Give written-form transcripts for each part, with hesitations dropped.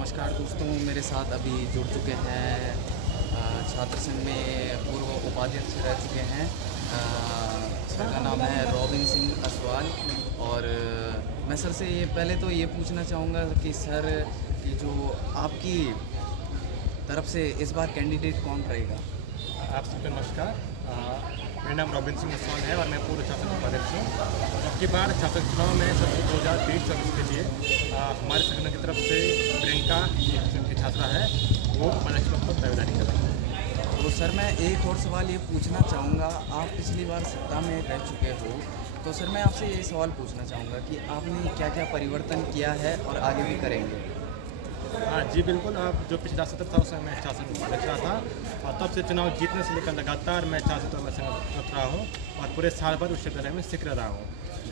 नमस्कार दोस्तों, मेरे साथ अभी जुड़ चुके हैं छात्र संघ में पूर्व उपाध्यक्ष रह चुके हैं। सर का नाम है रॉबिन सिंह असवाल। और मैं सर से ये पहले तो ये पूछना चाहूँगा कि सर कि जो आपकी तरफ से इस बार कैंडिडेट कौन रहेगा? आप सबको नमस्कार। मेरा नाम रॉबिन सिंह असवाल है और मैं पूर्व छात्र संघ उपाध्यक्ष हूँ। अब की बार छात्र चुनाव में सब 2023-24 के लिए हमारे संगठन की तरफ से प्रियंका की छात्रा है, वो उपाध्यक्ष पद पर दावेदारी कर रही है। तो सर मैं एक और सवाल ये पूछना चाहूँगा, आप पिछली बार सत्ता में रह चुके हो, तो सर मैं आपसे ये सवाल पूछना चाहूँगा कि आपने क्या क्या परिवर्तन किया है और आगे भी करेंगे? हाँ जी बिल्कुल। अब जो पिछला सत्र था उसमें मैं छात्र संघ उपाध्यक्ष रहा था और तब से चुनाव जीतने से लेकर लगातार मैं छात्र संघ में संगठित रहा हूँ और पूरे साल भर विश्वविद्यालय में सीख रहा हूँ।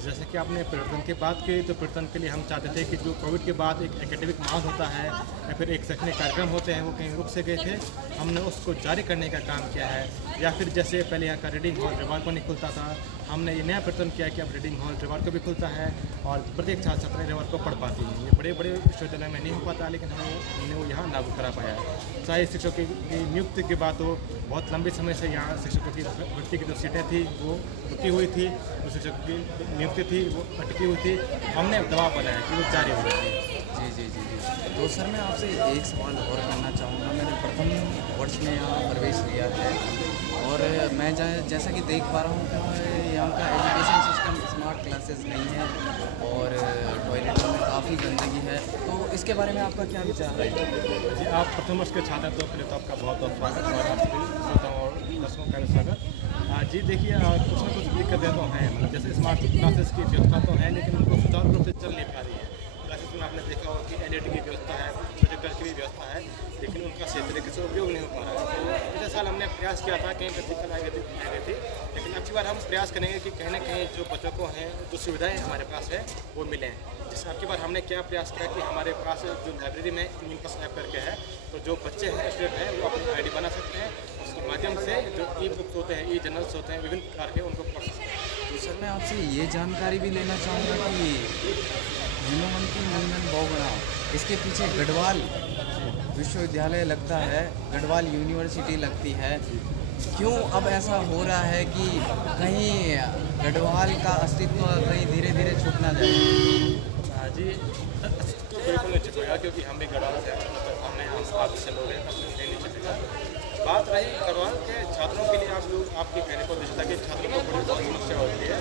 जैसे कि आपने परिवर्तन की बात की, तो परिवर्तन के लिए हम चाहते थे कि जो कोविड के बाद एक एकेडमिक माहौल होता है या फिर एक शैक्षणिक कार्यक्रम होते हैं वो कहीं रुक से गए थे, हमने उसको जारी करने का काम किया है। या फिर जैसे पहले यहाँ का रीडिंग हॉल रविवार को नहीं खुलता था, हमने ये नया परिवर्तन किया कि अब रीडिंग हॉल रविवार को भी खुलता है और प्रत्येक छात्र छात्राएं रविवार को पढ़ पाती हैं। ये बड़े बड़े विश्वविद्यालय में नहीं हो पाता, लेकिन हमने वो यहाँ लागू करा पाया है। चाहे शिक्षकों की नियुक्ति की बात हो, बहुत लंबे समय से यहाँ शिक्षकों की भर्ती की जो सीटें थी वो रुकी हुई थी, जो शिक्षकों की नियुक्ति थी वो अटकी हुई थी, हमने दबाव बनाया कि वो जारी हो जाए। जी जी जी जी। तो सर मैं आपसे एक सवाल और करना चाहूँगा। मैंने प्रथम वर्ष में यहाँ प्रवेश लिया है और मैं जैसा कि देख पा रहा हूँ कि यहाँ का एजुकेशन सिस्टम स्मार्ट क्लासेस नहीं है और टॉयलेटों में काफ़ी गंदगी है, तो इसके बारे में आपका क्या विचार है? जी, आप प्रथम वर्ष के छात्र तो पहले तो आपका बहुत बहुत स्वागत और आप सभी श्रोताओं और दर्शकों का स्वागत। जी देखिए, कुछ ना कुछ दिक्कतें तो हैं, मतलब जैसे स्मार्ट क्लासेस की व्यवस्था तो है लेकिन उनको सुचारू रूप से चल नहीं पा रही है। क्लासेस में आपने देखा होगा कि एलईडी की व्यवस्था है, प्रोजेक्टर की भी व्यवस्था है, लेकिन उनका सही तरीके से उपयोग नहीं हो पा रहा है। तो पिछले साल हमने प्रयास किया था, कहीं पर दिक्कत आ गई थी, लेकिन अब की बार हम प्रयास करेंगे कि कहीं ना कहीं जो बच्चों को हैं जो सुविधाएँ हमारे पास है वो मिलें। जैसे अब की बार हमने क्या प्रयास किया कि हमारे पास जो लाइब्रेरी में इनपस ऐप करके है, तो जो बच्चे हैं स्टूडेंट हैं वो अपनी आईडी बना सकते हैं, उसके माध्यम से जो ई बुक्स होते हैं, ई जर्नल्स होते हैं, विभिन्न प्रकार के उनको पढ़ सकते हैं। तो सर मैं आपसे ये जानकारी भी लेना चाहूँगा कि हीनोमंती मंगन बोगड़ा, इसके पीछे गढ़वाल विश्वविद्यालय लगता है, गढ़वाल यूनिवर्सिटी लगती है, क्यों अब ऐसा हो रहा है कि कहीं गढ़वाल का अस्तित्व कहीं धीरे धीरे छूट ना जाए? जी, तो बिल्कुल नहीं छुपेगा, क्योंकि हम भी गढ़वाल से हैं, तो हमने आप से लोग हैं, तब नहीं छुपेगा। बात रही गढ़वाल के छात्रों के लिए, आप लोग आपके कहने को दिखता कि छात्रों को बड़ी बहुत समस्या होती है।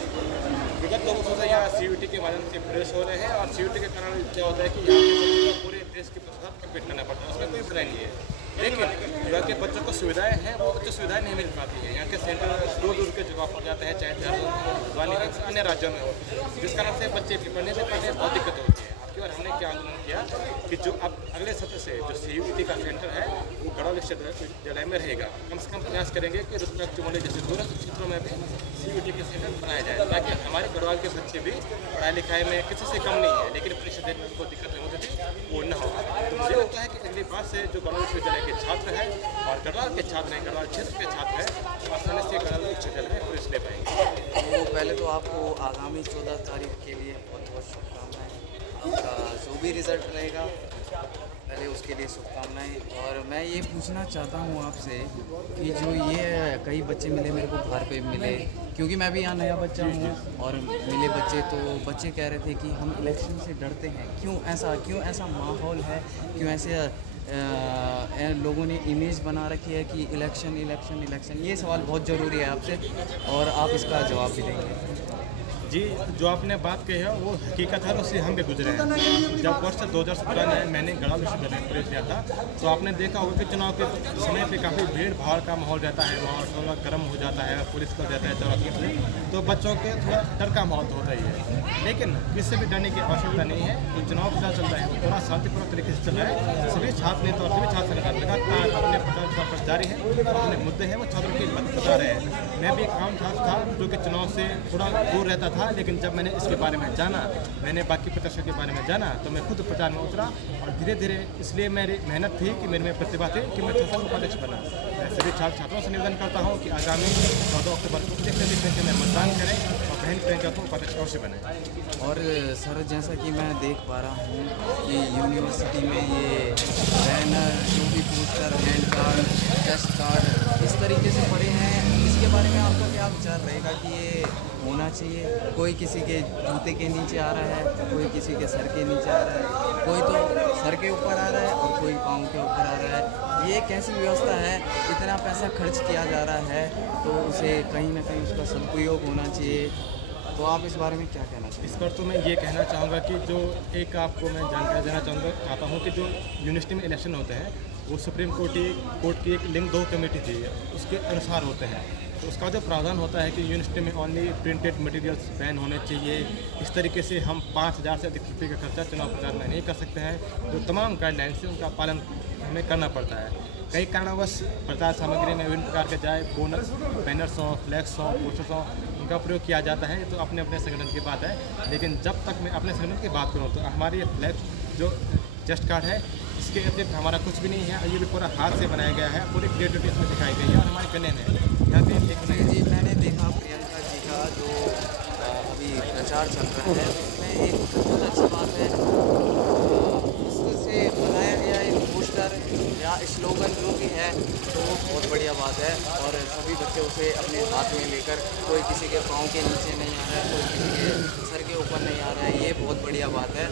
विगत लोगों से यहाँ CUET के माध्यम से प्रवेश हो रहे हैं और CUET के कारण क्या होता है कि यहाँ के बच्चों को पूरे देश के प्रतिशत कम्पीट करना पड़ता है, उसमें कोई बुराई नहीं है। लेकिन यहाँ के बच्चों को सुविधाएं हैं, वो उच्च सुविधाएं नहीं मिल पाती है। यहाँ के सेंटर दूर दूर के जगह पड़ जाते हैं, चाहे देहरादून हो, अन्य राज्यों में हो, जिस कारण से बच्चे पढ़ने से पढ़ने बहुत दिक्कत होती है। आपकी बार हमने क्या आंदोलन किया कि जो अब अगले सत्र से जो CUET का सेंटर है वो गढ़वाल विश्वविद्यालय में रहेगा। कम से कम प्रयास करेंगे कि रुद्रनाथ चमोली जैसे दूरस्थ क्षेत्रों में भी CUET के सेंटर बनाया जाए, ताकि हमारे गढ़वाल के बच्चे भी पढ़ाई लिखाई में किसी से कम नहीं है, लेकिन परीक्षा देने में उनको दिक्कत होती थी, वो न हो। तो मुझे लगता है कि अगली बार से जो गढ़वाल विश्वविद्यालय के छात्र हैं और गढ़वाल के छात्र हैं, गढ़वाल क्षेत्र के छात्र हैं, तो आसानी से गढ़वाल विश्वविद्यालय में प्रवेश ले पाएंगे। तो पहले तो आपको आगामी 14 तारीख के लिए बहुत बहुत शुभकामनाएँ। आपका जो भी रिज़ल्ट रहेगा पहले उसके लिए शुभकामनाएं। और मैं ये पूछना चाहता हूँ आपसे कि जो ये कई बच्चे मिले मेरे को बाहर पे मिले, क्योंकि मैं भी यहाँ नया बच्चा हूँ, और मिले बच्चे तो बच्चे कह रहे थे कि हम इलेक्शन से डरते हैं। क्यों ऐसा माहौल है, क्यों ऐसे लोगों ने इमेज बना रखी है कि इलेक्शन इलेक्शन इलेक्शन? ये सवाल बहुत ज़रूरी है आपसे और आप इसका जवाब भी देंगे। जी, जो आपने बात कही है वो हकीकत है, उससे हम भी गुजरे हैं। जब वर्ष 2017 में मैंने गढ़वाल विश्वविद्यालय में प्रवेश लिया था, तो आपने देखा होगा कि चुनाव के समय पे काफ़ी भीड़ भाड़ का माहौल रहता है, माहौल थोड़ा गर्म हो जाता है, पुलिस कर जाता है चौराहे से, तो बच्चों के थोड़ा डर का माहौल तो होता ही है। लेकिन किससे भी डरने की आवश्यकता नहीं है। तो चुनाव प्रचार चल रहा है वो थोड़ा शांतिपूर्ण तरीके से चल रहा है। सभी छात्र नेता और सभी छात्र संगठन लगातार अपने प्रचार जारी है, अपने मुद्दे हैं वो छात्रों के बता रहे हैं। मैं भी एक आम छात्र था जो कि चुनाव से थोड़ा दूर रहता था, लेकिन जब मैंने इसके बारे में जाना, मैंने बाकी प्रत्याशियों के बारे में जाना, तो मैं खुद प्रचार में उतरा और धीरे धीरे इसलिए मेरी मेहनत थी कि मेरे में प्रतिभा थी कि मैं छात्र उपाध्यक्ष बना। मैं सभी छात्रों से निवेदन करता हूँ कि आगामी 14 अक्टूबर को अधिक से अधिक संख्या में मतदान करें और बहन प्रियंका को उपाध्यक्ष अवश्य बनाए। और सर जैसा कि मैं देख पा रहा हूँ कि यूनिवर्सिटी में ये बैनर, जो भी poster, hand card, test card इस तरीके से पड़े हैं, इसके बारे में आपका क्या विचार रहेगा कि ये होना चाहिए? कोई किसी के जूते के नीचे आ रहा है, कोई किसी के सर के नीचे आ रहा है, कोई तो सर के ऊपर आ रहा है और कोई पाँव के ऊपर आ रहा है। ये कैसी व्यवस्था है? इतना पैसा खर्च किया जा रहा है तो उसे कहीं ना कहीं उसका सदुपयोग होना चाहिए। तो आप इस बारे में क्या कहना चाहिए? इस पर तो मैं ये कहना चाहूँगा कि जो एक आपको मैं जानकारी देना चाहता हूँ कि जो यूनिवर्सिटी में इलेक्शन होते हैं वो सुप्रीम कोर्ट की एक लिंक 2 कमेटी थी, उसके अनुसार होते हैं। तो उसका जो प्रावधान होता है कि यूनिवर्सिटी में ओनली प्रिंटेड मटेरियल्स बैन होने चाहिए। इस तरीके से हम 5,000 से अधिक रुपये का खर्चा चुनाव प्रचार में नहीं कर सकते हैं। जो तमाम गाइडलाइंस हैं उनका पालन हमें करना पड़ता है। कई कारणवश प्रचार सामग्री में विभिन्न प्रकार के चाहे बोनस, बैनर्स हों, फ्लैक्स हों, पोस्टर्स हों, उनका प्रयोग किया जाता है। तो अपने अपने संगठन की बात है। लेकिन जब तक मैं अपने संगठन की बात करूँ तो हमारी फ्लैक्स जो टेस्ट कार्ड है इसके अतिरिक्त हमारा कुछ भी नहीं है। ये भी पूरा हाथ से बनाया गया है, पूरी क्रिएटिविटी इसमें दिखाई गई है और हमारी कन्या है यहाँ पे एक जी मैंने देखा प्रियंका जी का जो अभी प्रचार चल रहा है उसमें एक बहुत अच्छी बात है, इससे बनाया गया एक पोस्टर या स्लोगन जो भी है तो वो बहुत बढ़िया बात है। और सभी बच्चे उसे अपने हाथ में लेकर, कोई किसी के पाँव के नीचे नहीं आ रहा है, कोई किसी के सर के ऊपर नहीं आ रहा है, ये बहुत बढ़िया बात है।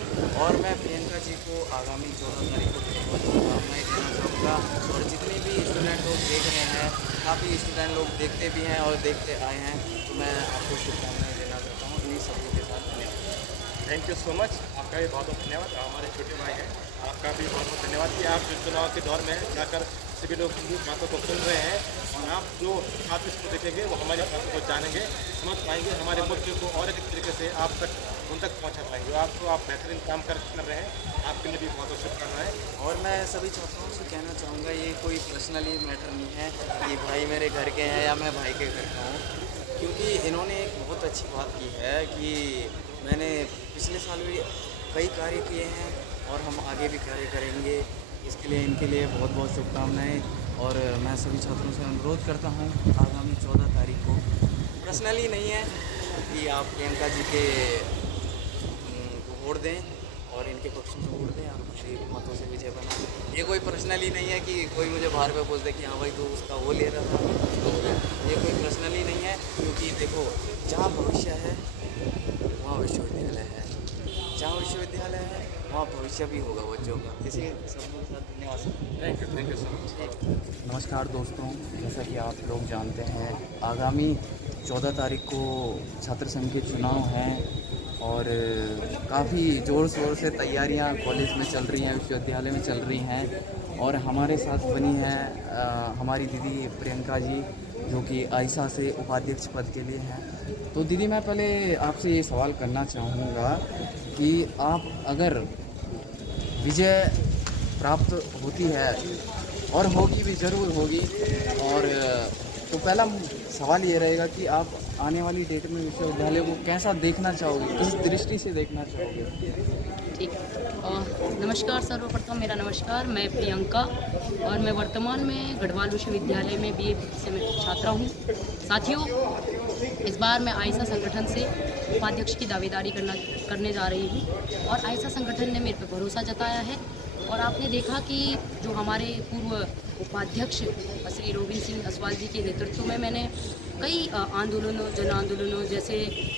और मैं प्रियंका जी को आगामी 14 तारीख को बहुत शुभकामनाएँ देना चाहूँगा। और जितने भी स्टूडेंट लोग देख रहे हैं, काफ़ी स्टूडेंट लोग देखते भी हैं और देखते आए हैं, तो मैं आपको शुभकामनाएँ देना चाहता हूँ इन्हीं सभी के साथ। धन्यवाद। Thank you so much. आपका भी बहुत बहुत धन्यवाद। हमारे छोटे भाई हैं, आपका भी बहुत बहुत धन्यवाद कि आप जो चुनाव के दौर में जाकर सभी लोग की बातों को सुन रहे हैं और आप जो छात्र इसको देखेंगे वो हमारी बातों को जानेंगे, समझ पाएंगे, हमारे मुद्दे को और अधिक तरीके से आप तक उन तक पहुँचा पाएंगे। आप बेहतरीन काम कर रहे हैं, आपके लिए भी बहुत बहुत शुभकामनाएं। और मैं सभी छात्रों से कहना चाहूँगा, ये कोई पर्सनली मैटर नहीं है कि भाई मेरे घर के हैं या मैं भाई के घर का हूँ, क्योंकि इन्होंने एक बहुत अच्छी बात की है कि मैंने पिछले साल भी कई कार्य किए हैं और हम आगे भी कार्य करेंगे। इसके लिए इनके लिए बहुत बहुत शुभकामनाएँ। और मैं सभी छात्रों से अनुरोध करता हूँ आगामी 14 तारीख को, पर्सनली नहीं है कि आप प्रियंका जी के वोट दें और इनके पक्ष में वोट दें, आप मुझे मतों से विजय बनाएं। ये कोई पर्सनली नहीं है कि कोई मुझे बाहर पे पूछ दे कि हाँ भाई तो उसका वो ले रहा था तो ये कोई पर्सनली नहीं है। क्योंकि देखो, जहाँ भविष्य है वहाँ विश्वविद्यालय है, जहाँ विश्वविद्यालय है वहाँ भविष्य भी होगा बच्चों का। इसी सबके साथ धन्यवाद। Thank you so much. नमस्कार दोस्तों, जैसा कि आप लोग जानते हैं आगामी 14 तारीख को छात्र संघ के चुनाव हैं और काफ़ी ज़ोर शोर से तैयारियां कॉलेज में चल रही हैं, विश्वविद्यालय में चल रही हैं। और हमारे साथ बनी है हमारी दीदी प्रियंका जी, जो कि आयशा से उपाध्यक्ष पद के लिए हैं। तो दीदी मैं पहले आपसे ये सवाल करना चाहूँगा कि आप अगर विजय प्राप्त होती है और होगी भी ज़रूर होगी, और तो पहला सवाल ये रहेगा कि आप आने वाली डेट में विश्वविद्यालय को कैसा देखना चाहोगे, किस दृष्टि से देखना चाहोगे? ठीक। नमस्कार, सर्वप्रथम मेरा नमस्कार। मैं प्रियंका और मैं वर्तमान में गढ़वाल विश्वविद्यालय में BA सेमेस्टर छात्रा हूँ। साथियों, इस बार मैं आयशा संगठन से उपाध्यक्ष की दावेदारी करने जा रही हूँ और आयशा संगठन ने मेरे पर भरोसा जताया है। और आपने देखा कि जो हमारे पूर्व उपाध्यक्ष श्री रोबिन सिंह असवाल जी के नेतृत्व में मैंने कई आंदोलनों, जन आंदोलनों जैसे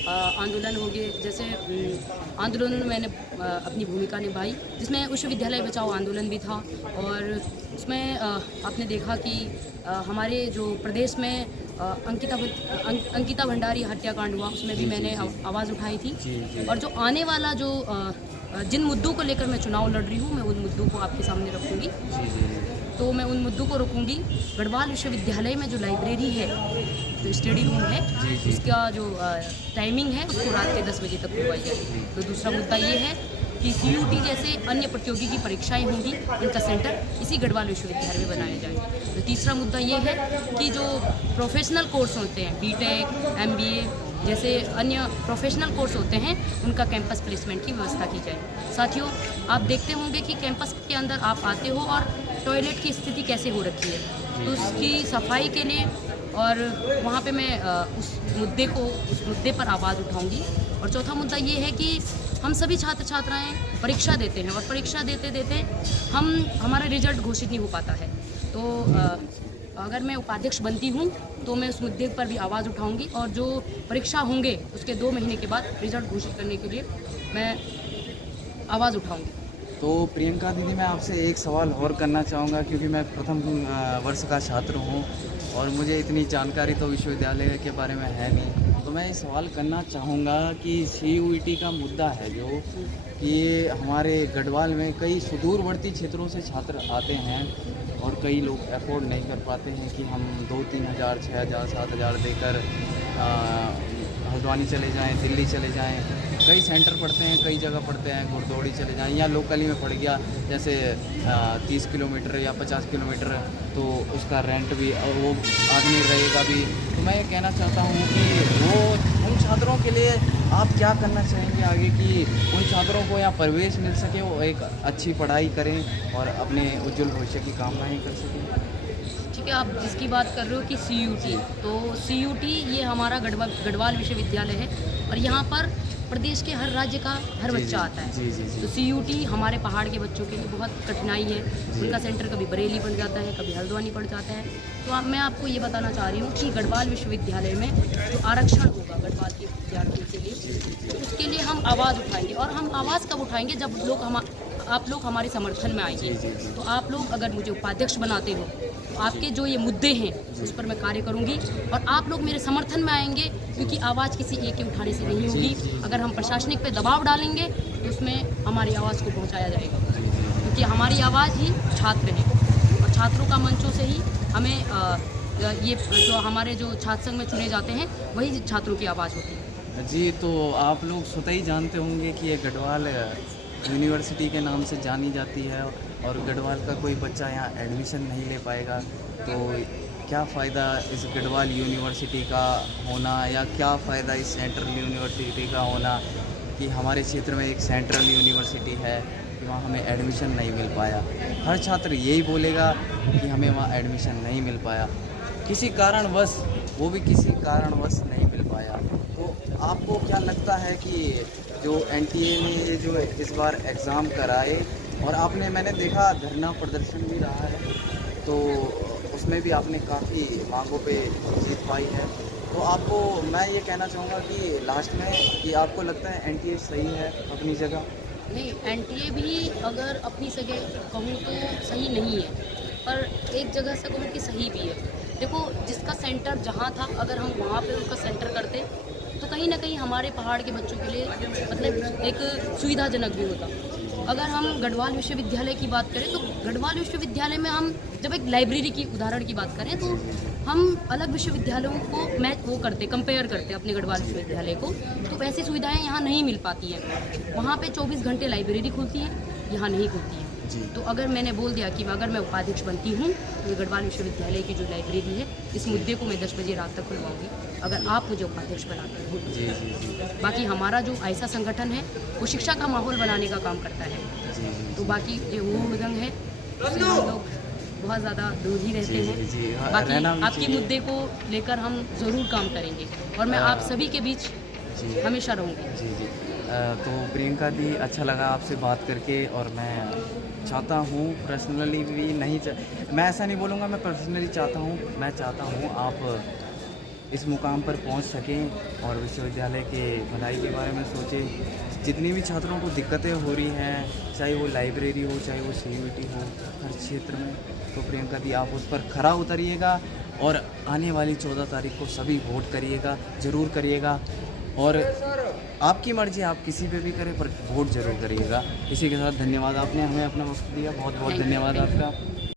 आंदोलन हो गए, जैसे आंदोलनों में मैंने अपनी भूमिका निभाई, जिसमें विश्वविद्यालय बचाओ आंदोलन भी था। और उसमें आपने देखा कि हमारे जो प्रदेश में अंकिता भंडारी हत्याकांड हुआ, उसमें भी मैंने आवाज़ उठाई थी। और जो आने वाला जो जिन मुद्दों को लेकर मैं चुनाव लड़ रही हूँ, मैं उन मुद्दों को आपके सामने रखूँगी। तो मैं उन मुद्दों को रखूँगी। गढ़वाल विश्वविद्यालय में जो लाइब्रेरी है, जो स्टडी रूम है, उसका जो टाइमिंग है उसको रात के 10 बजे तक खुलवाई जाएगी। तो दूसरा मुद्दा ये है कि CUT जैसे अन्य प्रतियोगिकी परीक्षाएं होंगी, उनका सेंटर इसी गढ़वाल विश्वविद्यालय में बनाया जाए। तो तीसरा मुद्दा ये है कि जो प्रोफेशनल कोर्स होते हैं, BTech, MBA जैसे अन्य प्रोफेशनल कोर्स होते हैं, उनका कैंपस प्लेसमेंट की व्यवस्था की जाए। साथियों, आप देखते होंगे कि कैंपस के अंदर आप आते हो और टॉयलेट की स्थिति कैसे हो रखी है, तो उसकी सफाई के लिए और वहाँ पे मैं उस मुद्दे पर आवाज़ उठाऊंगी। और चौथा मुद्दा ये है कि हम सभी छात्र छात्राएं परीक्षा देते हैं और परीक्षा देते देते हमारा रिजल्ट घोषित नहीं हो पाता है। तो अगर मैं उपाध्यक्ष बनती हूँ तो मैं उस मुद्दे पर भी आवाज़ उठाऊंगी और जो परीक्षा होंगे उसके 2 महीने के बाद रिजल्ट घोषित करने के लिए मैं आवाज़ उठाऊंगी। तो प्रियंका दीदी, मैं आपसे एक सवाल और करना चाहूँगा, क्योंकि मैं प्रथम वर्ष का छात्र हूँ और मुझे इतनी जानकारी तो विश्वविद्यालय के बारे में है नहीं। तो मैं ये सवाल करना चाहूँगा कि CUET का मुद्दा है जो कि हमारे गढ़वाल में कई सुदूरवर्ती क्षेत्रों से छात्र आते हैं और कई लोग अफोर्ड नहीं कर पाते हैं कि हम 2-3 हज़ार, 6 हज़ार, 7 हज़ार देकर हल्द्वानी चले जाएं, दिल्ली चले जाएं। कई सेंटर पढ़ते हैं, कई जगह पढ़ते हैं, गुरदौड़ी चले जाएं, या लोकली में पड़ गया जैसे 30 किलोमीटर या 50 किलोमीटर, तो उसका रेंट भी और वो आदमी रहेगा भी। तो मैं ये कहना चाहता हूँ कि वो उन छात्रों के लिए आप क्या करना चाहेंगे आगे कि उन छात्रों को यहाँ प्रवेश मिल सके, वो एक अच्छी पढ़ाई करें और अपने उज्जवल भविष्य की कामनाएँ कर सकें। ठीक है, आप जिसकी बात कर रहे हो कि CUT, तो CUT ये हमारा गढ़वाल विश्वविद्यालय है और यहाँ पर प्रदेश के हर राज्य का हर बच्चा आता है। जी। तो CUT हमारे पहाड़ के बच्चों के लिए बहुत कठिनाई है। उनका सेंटर कभी बरेली पड़ जाता है, कभी हल्द्वानी पड़ जाता है। तो मैं आपको ये बताना चाह रही हूँ कि गढ़वाल विश्वविद्यालय में जो आरक्षण होगा गढ़वाल के विद्यार्थियों के लिए, तो उसके लिए हम आवाज़ उठाएंगे। और हम आवाज़ कब उठाएंगे? जब आप लोग हमारे समर्थन में आएंगे। तो आप लोग अगर मुझे उपाध्यक्ष बनाते हो तो आपके जो ये मुद्दे हैं उस पर मैं कार्य करूंगी और आप लोग मेरे समर्थन में आएंगे, क्योंकि आवाज़ किसी एक के उठाने से नहीं होगी। अगर हम प्रशासनिक पे दबाव डालेंगे तो उसमें हमारी आवाज़ को पहुंचाया जाएगा, क्योंकि हमारी आवाज़ ही छात्र हैं और छात्रों का मंचों से ही हमें ये जो हमारे जो छात्र संघ में चुने जाते हैं वही छात्रों की आवाज़ होती है। जी, तो आप लोग स्वतः ही जानते होंगे कि ये गढ़वाल यूनिवर्सिटी के नाम से जानी जाती है और गढ़वाल का कोई बच्चा यहाँ एडमिशन नहीं ले पाएगा। तो क्या फ़ायदा इस गढ़वाल यूनिवर्सिटी का होना, या क्या फ़ायदा इस सेंट्रल यूनिवर्सिटी का होना कि हमारे क्षेत्र में एक सेंट्रल यूनिवर्सिटी है कि वहाँ हमें एडमिशन नहीं मिल पाया। हर छात्र यही बोलेगा कि हमें वहाँ एडमिशन नहीं मिल पाया, किसी कारणवश, वो भी किसी कारणवश नहीं मिल पाया। तो आपको क्या लगता है कि जो NTA ने ये जो इस बार एग्ज़ाम कराए और मैंने देखा धरना प्रदर्शन भी रहा है, तो उसमें भी आपने काफ़ी मांगों पे जीत पाई है। तो आपको मैं ये कहना चाहूँगा कि लास्ट में कि आपको लगता है NTA सही है अपनी जगह? नहीं, NTA भी अगर अपनी जगह कहूँ तो सही नहीं है, पर एक जगह से कहूँ कि सही भी है। देखो, जिसका सेंटर जहाँ था, अगर हम वहाँ पे उसका सेंटर करते तो कहीं ना कहीं हमारे पहाड़ के बच्चों के लिए मतलब एक सुविधाजनक भी होता। अगर हम गढ़वाल विश्वविद्यालय की बात करें तो गढ़वाल विश्वविद्यालय में हम जब एक लाइब्रेरी की उदाहरण की बात करें तो हम अलग विश्वविद्यालयों को कंपेयर करते अपने गढ़वाल विश्वविद्यालय को, तो ऐसी सुविधाएं यहाँ नहीं मिल पाती हैं। वहाँ पे 24 घंटे लाइब्रेरी खुलती है, यहाँ नहीं खुलती है। तो अगर मैंने बोल दिया कि अगर मैं उपाध्यक्ष बनती हूँ तो गढ़वाल विश्वविद्यालय की जो लाइब्रेरी है इस मुद्दे को मैं 10 बजे रात तक खुलवाऊंगी, अगर आप मुझे उपाध्यक्ष बनाते हो। जी। बाकी हमारा जो ऐसा संगठन है वो शिक्षा का माहौल बनाने का काम करता है। तो बाकी जो वो मृदंग है उससे हम लोग बहुत ज़्यादा दूर ही रहते हैं। बाकी आपके मुद्दे को लेकर हम ज़रूर काम करेंगे और मैं आप सभी के बीच हमेशा रहूँगी। जी। तो प्रियंका दी, अच्छा लगा आपसे बात करके और मैं चाहता हूँ पर्सनली भी नहीं मैं ऐसा नहीं बोलूँगा, मैं पर्सनली चाहता हूँ, मैं चाहता हूँ आप इस मुकाम पर पहुँच सकें और विश्वविद्यालय के भलाई के बारे में सोचें। जितनी भी छात्रों को दिक्कतें हो रही हैं, चाहे वो लाइब्रेरी हो, चाहे वो CUET हो, हर क्षेत्र में, तो प्रियंका दी आप उस पर खरा उतरिएगा और आने वाली 14 तारीख को सभी वोट करिएगा, ज़रूर करिएगा। और आपकी मर्ज़ी, आप किसी पे भी करें पर वोट ज़रूर करिएगा। इसी के साथ धन्यवाद, आपने हमें अपना वक्त दिया, बहुत बहुत धन्यवाद आपका।